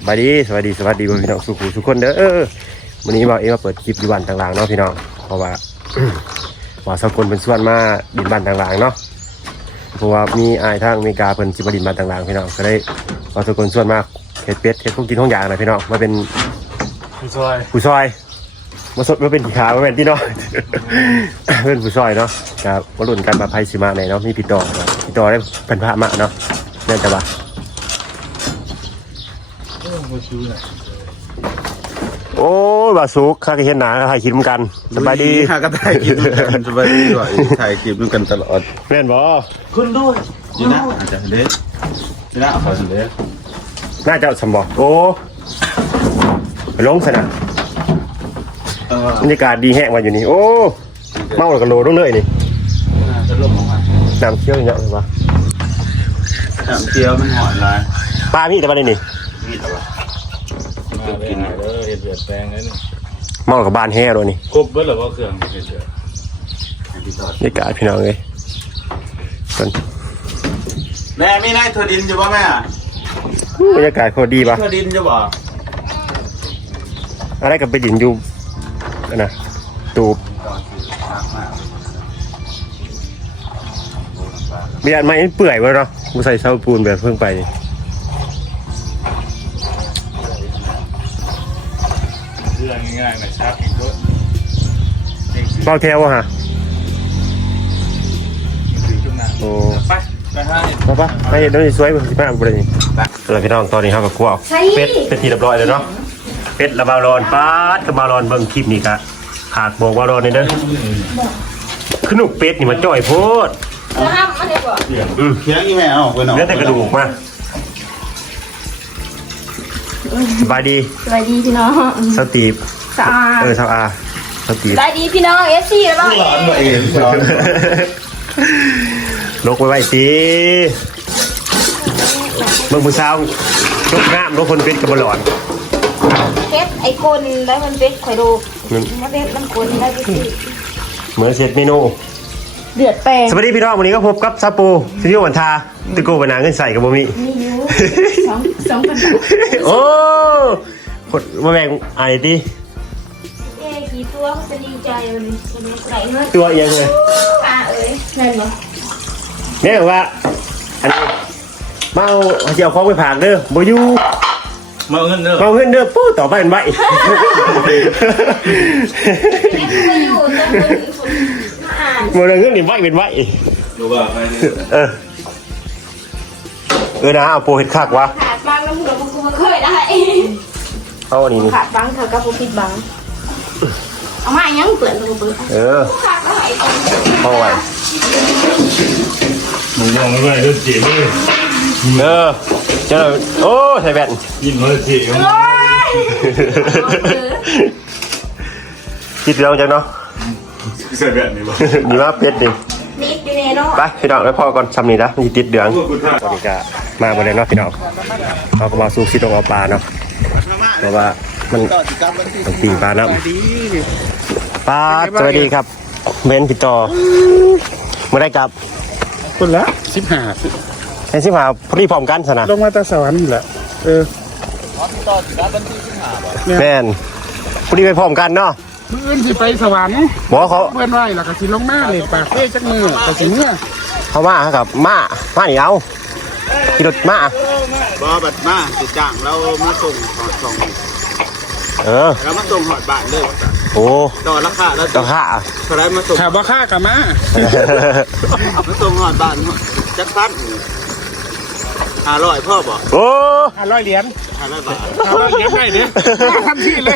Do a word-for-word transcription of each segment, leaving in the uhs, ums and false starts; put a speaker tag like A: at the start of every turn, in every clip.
A: สวัสดีสวัสดีสวัสดีพี่น้องสุขุทุกคนเด้อวันนี้บ่าวเอ็มมาเปิดคลิปอยู่บ้านต่างๆเนาะพี่น้องเพราะว่า ว่าสกุลเป็นส่วนมาดินบ้านต่างๆเนาะเพราะว่ามีอายทางอเมริกาเพิ่นสิมาดินบ้านต่างๆพี่น้องก็ได้ว่าสกุลส่วนมากเฮ็ดเป็ดเฮ็ดพวกกินท้องอย่างนะพี่น้องมาเป็นผู้ซอยผู้ซอยมาสดมาเป็นขี้ขามาเป็นพี่น้อง เป็นผู้ซอยเนาะครับมาลุ้นกันมาไพ่สิมาไหนเนาะมีพี่ต่อพี่ต่อได้เป็นพระมะเนาะเนื่องจากว่าโอ้บาสุกข้าก็เห็นหนาถ่ายคลิปเหมือนกันสบายดี
B: ข้าก็ถ่ายคลิปกันสบายดีกว่าถ่ายคลิปด้วยกันตลอด
A: แม่นบ่
B: คุณด้วยนี่นะอาจจะเด็ดนี่นะเอาไปเด็ด
A: น่าจะสมบ่โอ้ลงสนะบรรยากาศดีแห้งมาอยู่นี่โอ้เมาแล้วก็โลต้องเลยนี่
B: จะลงมา
A: น้ำเคี่ยวอย่างเงี้ยเลยวะ
B: น้ำเคี่ยวมันหอยลาย
A: ปลาพี่แต่ปลาในนี่
B: นี่แต่ว่ากินเลยเห็ดเดือดแปลงเลยนี่
A: เมากับบ้านแห้งเลยนี่
B: ครบเบิ้ลหรือว่าเครื่องเห็ดเดือด
A: บรรยากาศพี่น้องเลยต้น
B: แม่มีนายถั่วดินอยู่ป่ะแม่
A: บรรยากาศโคตรดีป่ะ
B: ถั่วดินจะบอก
A: อะไรกับไปดินอยู่นะตูบมีอันไม้เปื่อยวะเนาะกูใส่เสาปูนแบบเพิ่งไปนี่
B: เรื่องง่ายๆนะครับ
A: เบาแถวอะฮะโอ้
B: ไปไปให้
A: ไปปะไปเห็นด้วยสวยมันสิบห้าบุรีนี่อะไรพี่น้องตอนนี้เขากับคั่วเป็ดเป็นทีเรียบร้อยเลยเนาะเป็ดระบาลอนป๊าดกับบาลอนเบิ่งคลิปนี่กะหากบอกบาลอนนี่เด้อขนุกเป็ดนี่มันจ่อยโพด
B: อืมเคี้ยวอีแม่เอาไปหน่อย
A: เนื้อแต่กระดูกมาสบายดี
C: สบายดีพี่น้อง
A: สตีบ
C: สะอาด
A: เออสะอาดสตีบ
C: สบายดีพี่น้องเอฟซีแล้วบ้าง
B: ร้อนตัวเองร้อน
A: ลกไว้ไว้สิเมื่อผู้สาวลกน้ำลกคนเป็ดกับบาลอน
C: เพชรไอ้คนแล้วมันเพชรข่อยดูมันเพชรน้ำคนได้พี่
A: เหมือนเสร็จเมนู
C: เดือดแปลง
A: สวัสดีพี่น้องวันนี้ก็พบกับซาปูซิโยวันทาตะโกบนาเงินใส่กับบ่มี
C: มีอยู่สองสองพันบาท
A: โอ้คนมาแบ่งไอ้ดิ
C: เอ๊ะกี่ตัวเขาจะดีใจมันมันไหลเงิน
A: ตัวเอียงเลย
C: อ่าเอ้ยนั่นเหรอ
A: เนี่ยว่าอันนี้เมาเจียวของไปผากเด้อบ่อยู่
B: เมาเงินเด้อ
A: เมาเงินเด้อปุ๊บต่อไปเป็นใบ
C: ไม่อยู่จะมึงมาอ่าน
A: โมเดลเงินนี่ใบเป็นใบ
B: ดูว่าไป
A: เออเออนะเอาโปรเห็ดคักวะ
C: ขาดบังแล้วมึงกับมึงกูมาเคยได้
A: เอาอันนี้
C: ขาดบังเธอกับกูคิดบังเอามายังเปลือนกูเปลือน
A: เออ
C: ขาดแล้วไอ้คน
A: เอาไว้
B: หมูย่างไม่ไหวเรื่องจีบเลย
A: เออเจ้าโอ้ใส่แว่น
B: ยินมาจีบ
A: คิดเรื่องจังเนาะ
B: ใส่แบบนี้บ่
A: มีว่าเป็ดดิ
C: นิดอยู่ในเนาะ
A: ไปพี่น้องแล้วพอก่อนซ้ำนี่นะมีติดเดืองตอนนี้ก็มาบนเลยเนาะพี่น้องเขาก็มาสู้ซิตรงเอาปลาเนาะเพราะว่ามันต้องปีนปลาเนาะปลาสวัสดีครับเบนพี่ต่อเมื่อไรกับ
D: คนละสิบห้า
A: ไอ้สิบห้าพอดีพร้อมกันสนะ
D: ลงมาตาสวรรค์นี่แหละเออ
A: แม่นพอดีไปพร้อมกันเนาะ
D: มืออื่นสิไปสวรรค์
A: บอกเขา
D: เพื่อนไว้แล้วก็สิลงมาเลยปากเฟ่จักมือแต่สิเนี่ย
A: เขามาครับมามาหนีเอาขี่รถมา
B: บ่บัดมาสิจ้างเรามาส่งหอดส่ง
A: เออ
B: แล้วมาส่งหอดบ้านเลย
A: โอ้
B: ต่อราคาแล้ว
A: ต่อค่า
B: เท่าไรมาส่ง
D: ถ้าบ่ค่ากับมา
B: มาส่งหอดบ้านจักพันห้าร้อยพ่อบอก
A: โอ้
D: ห้าร้อยเหรียญ
B: ห้าร้อยบาท
D: ห้าร้อยเหรียญได้เนี่ยทันทีเลย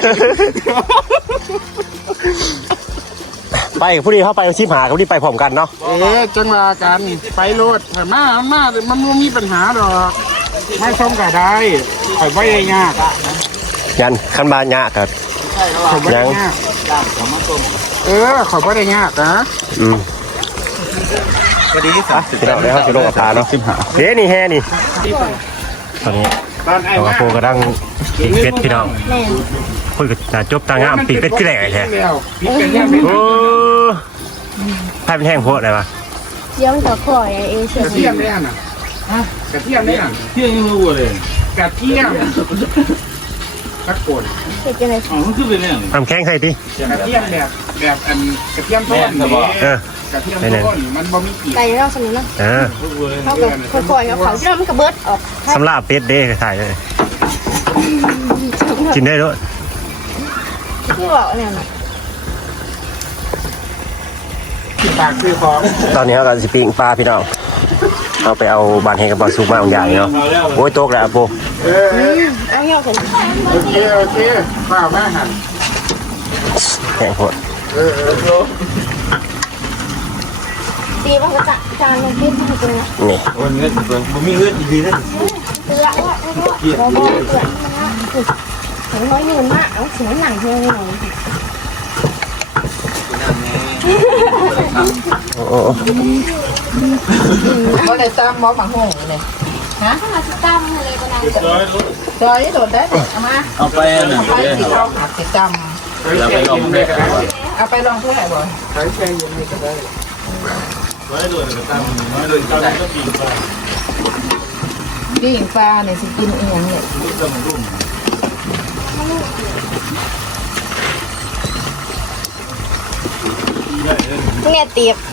A: ไปผู้ดีเข้าไปชิมหาผู้ดีไปพร้อมกันเนาะ
D: เอ๊ะจังหวะกันไปโลดแต่มามามันไม่มีปัญหาหรอกไม่ชมก็ได้ข่อยไม่ได้ยาก
A: ยันขั้นบานยากครับ
D: ยังเออข่อยไม่ได้ยากนะ
A: อืม
B: ก็ดีสัก
A: ที่เราได้เข้าสู่โลกปลาเนาะสิบหาเฮ้นี่แฮ่นี่ตอนนี้เราโปกระดังปีกเป็ดพี่น้องคุยกับจบตางามปีกเป็ดขึ้นแหล่แท้โอ้ให้เป็นแห้งโพดอะไรวะ
C: เยี่ยมต่อข่อยเอเชีย
D: เสียมได้อ่ะนะเกระเทียมเนี่ย
B: เที่ยงยังรู้เลย
D: กระเทียมตะโกน
C: เฮ็ดจังได๋
B: อ๋อมันคือเป็นเนี่ย
A: ทำแข้งใส่ดิ
D: กระเทียมแบบแบบอันกระเทียมต้น
A: เออก
D: ระเทียมต้นมันบ่มีกลิ่น
C: ไก่เราสนุนเนาะ
A: อ่า
C: เฮาก็ค่อยๆเอาเขาที่เรามันก็เบิดออก
A: สำลาบเป็ดเด้ถ่ายเลยกินได้ด้วย
C: คือว่าเนี่ยน่ะ
D: ที่ปากคือของ
A: ตอนนี้เรากำลังสิปิ้งปลาพี่น้องเอาไปเอาบานแห้งกับบานซุกมาบางอย่างเนาะโอ้ยโต๊ะแล้วปู
D: เออ
C: เอาเหี่ยวกัน
D: โอเคโอเคข้าวแม่หัน
A: แห้งโคตร
D: เออเออ
C: ตีมันก็จะจานลงพิษให้กินนะ
A: นี่
B: วันเงินเพิ่งบ่มีเงินดีๆนั่น
C: เตือว่าไอ้ก็บ่บ่เตือมันนะถึงน้อยยืนมากเอาเสียงหนังเพียงหน่อย
A: โอ้โห
E: บ่ได้ตามหมอฝังห้องเลยฮะ
C: ถ้ามาตั้มเลยก็ได้
E: จอยโดดได้เอามา
B: เอาไปน่ะ
E: ไปสิเขาหักสิจ
B: เราไปลองเด็กกัน
E: ำเอาไปลองเพื่อให้บ่
D: ใช้แช่เย็นนี่ก็ได้
B: ไว้ด้วยกันตั้งไว้ด้วยกันก็กินไป
E: ปิ้งปลาเนี่ยสิกินอีหยังเนี่ย
C: เนี่ยเตียบ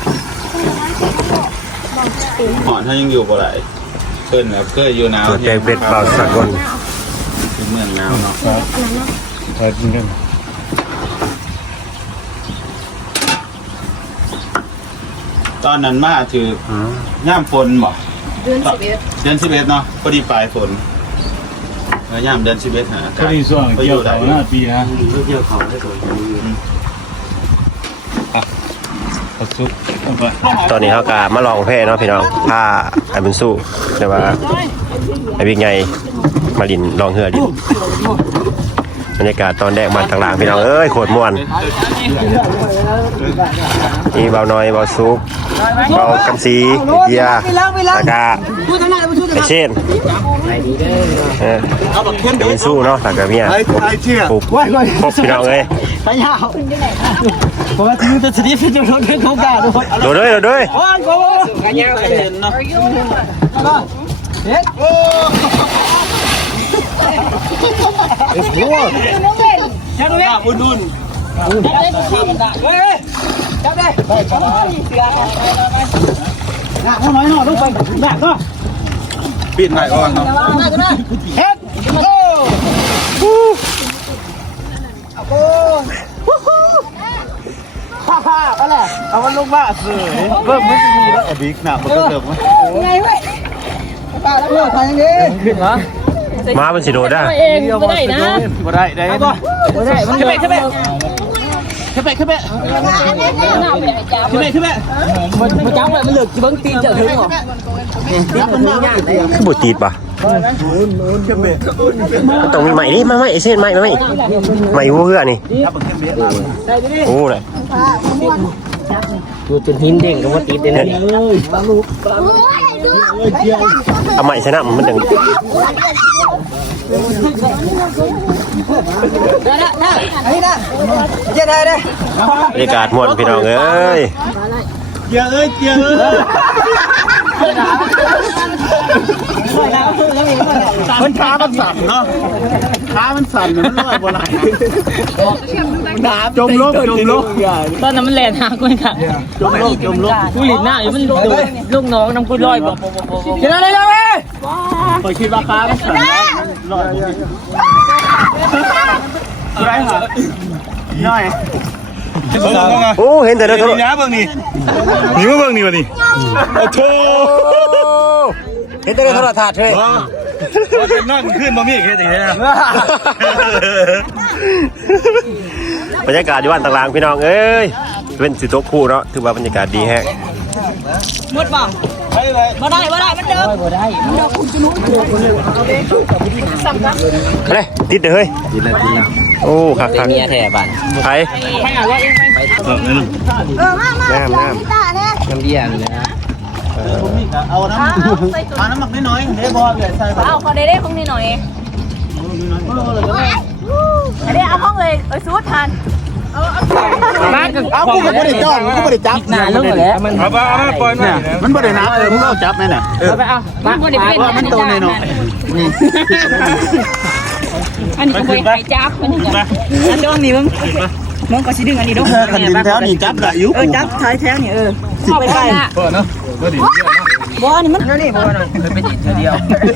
B: หอนถ้ายังอยู่บ่ไหลเพิ่นแบบเคยอยู่หนาว
A: ตัวแกงเป็ดเบาสักคน
B: เมืองหนาวเนาะ
A: เออจริง
B: ตอนนั้นมาถือย่ามฝนบ่
E: เดือนสิบเอ็ด
B: เดือนสิบเอ็ดเนาะพอดีปลายฝนแล้วย่ามเดือนสิบเอ็ดหา
F: ก็มีส่วนเกี่ยวกับหน้าปีนะ
B: เกี่ยวเขาได้ตัว
F: กระซุกเอาไป
A: ตอนนี้เขากามาลองแพ้เนาะพี่น้องผ้าไอ้บุญสู้แต่ว่าไอ้บิ๊กไงมาลินลองเหือดินบรรยากาศตอนแดกมันทางหลังพี่น้องเอ้ยโคตรม่วนนี่เบาน้อยเบาซุกเบากำซีเกียร์แล้วก็ไอเช่นเออไอ้บุญสู้เนาะแล้วก็เมียปุ๊บครบพี่น้องเอ้ย
F: เพราะว่าที่จะสนิทเป็นรถเรื่องของการด้วย
A: โดดด้วยโดดด้วย
F: ว้าวว้าวกันยังไงเนาะเฮ็ดโอ้เอ็ดโว้จับเลยบุญดุนจับเลยเฮ้ยจับเลยไปเสือหนักน้อยหน่อยลงไปหนักก็
B: ปิดหน่อยก่อนเนาะ
F: เฮ็ดโอ้โอ้ฮ่าฮ่าอะไรเอามันลงมาเสือเบิ่มไม่ดีแล้ว
B: บิ๊กหนักมันก็เติมมั้ย
F: ไงเว้ยป้าแล้วเพื่อนทำยังไงขึ้นเหรอ
A: มาเป็นสิโดดได้
F: เองไม่ได้นะไม่ได้ได้ไม่ได้มันขึ้นไปขึ้นไปขึ้นไปขึ้นไปขึ้นไปขึ้นไปขึ้นไปมันมันจับเลยมันเหลือกี่บังตีนจะถึงหรอตีนมันมีอย่างไร
A: คือบุตีดป่ะมันต้องมีใหม่ดิมาใหม่ไอเช่นใหม่มาใหม่ใหม่หัวเหือนี่โอ้เลย
F: ดูจนหินเด้งกับว่าตีนเด้งเลย
A: เอาใหม่ชนะมันดึง
F: ไอ้น่ะเจ๊ได้ได้
A: บรรยากาศม่วนพี่น้องเอ้ย
B: เกียร์เอ้ยเกียร์เอ้ย
D: มันขามันสั่นเนาะขามันสั่นมันลอยบ่ไหลจมลบจมลบ
G: ตอนนั้นมันแลนหากูค่ะ
D: จมลบจมลบ
G: กูหลินหน้าอยู่มันโดนลูกน้องน้ำกูลอยบอก
F: เจ๊ได้เลยเลย
D: ไปคิดว่าขามันสั่นลอยบ่ไรหรอน้อย
A: โอ้เห็นแต่ในโทร
F: นี่นะเบิ่งนี่นี่ว่าเบิ่งนี่วะนี่โอ้โห
A: เห็นแต่ในโทรทัศน์เลย
F: ว่าจะนั่งขึ้นมามีแค่ไหนนะ
A: บรรยากาศอยู่บ้านต่างๆพี่น้องเอ้ยเป็นสิโต๊ะคู่เนาะถือว่าบรรยากาศดีแฮะ
G: มุดบ่บ่ได้บ่ได้มันเดิมบ่ได้
A: อะไรติดเลยเฮ้ยโอ้คักคัก
G: เมียแท้บ้าน
A: ไป
C: เออมามาน้ำตาเนี่ย
G: น้ำเบี้ยนี่นะ
B: เอาน้ำเอาน้ำหมักน้อยๆเด้บ่เดี๋ยวใส่ไป
C: เอาขอได้ได้คงนิดหน่อยอันนี้เอาห้องเลยเอ้ยซูดทาน
F: บ้านก็
D: เอากูก็ไม่ได้จ้องกูไม่ได้จับ
F: หนาลงแล้วมัน
B: เอาไปเอาไปปล่อยมา
D: มันไม่ได้นับเออมึงเอาจับไหมน่ะ
F: เอาไปเอาบ้านบ่ได้เป็น
D: ว่ามันโตในเนาะ
G: อันนี้ก็บ่ให้จับมันนี่จ้ะอันดองนี่มึงมึงก็สิดึงอันนี้ดอง
D: คันดินแถวนี่จับได้อยู่
G: เออจับท้ายแถวนี่เออเข้าไปไปบ่นี่มันนี่บ่น่ะ
F: เคยไปจิตเดียว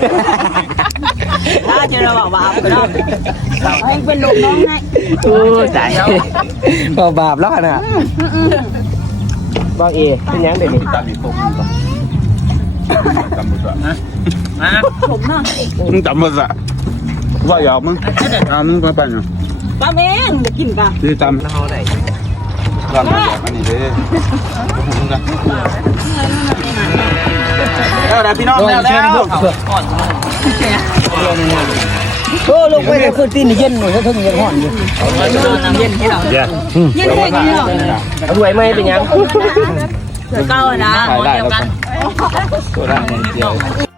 G: ถ้าเจอเราบอกว่าเอาไปเนาะให้เป็นลูกน้องให้
F: โอ้ตายบ่บาปแล้วน่ะบ่เอเป็นยังเด็กนี่
D: ตามอีกคนจำหมดละ
F: มา
G: ผมเนาะ
D: มึงจำหมดละว่าหยอกมึงอ่ามึงมาปั่นอยู่
G: ป้าแม่งจะกินป่ะ
D: นี่จำเขาได้จำมาจากอันนี้เด้แล้วนะพี่น้องแล้วแล้ว
F: โอ้ลงไปแล้วคือตีนเย็นหน่อยถ้าถึงยังห่อนอยู่
G: น้ำเย็นให้เรา
A: เดี๋ยว
G: เย็นให้กินเหรอ
F: เอาด้วยไหมเป็นยัง
G: เก้านะเดียวกัน
D: ตัวได้เดียว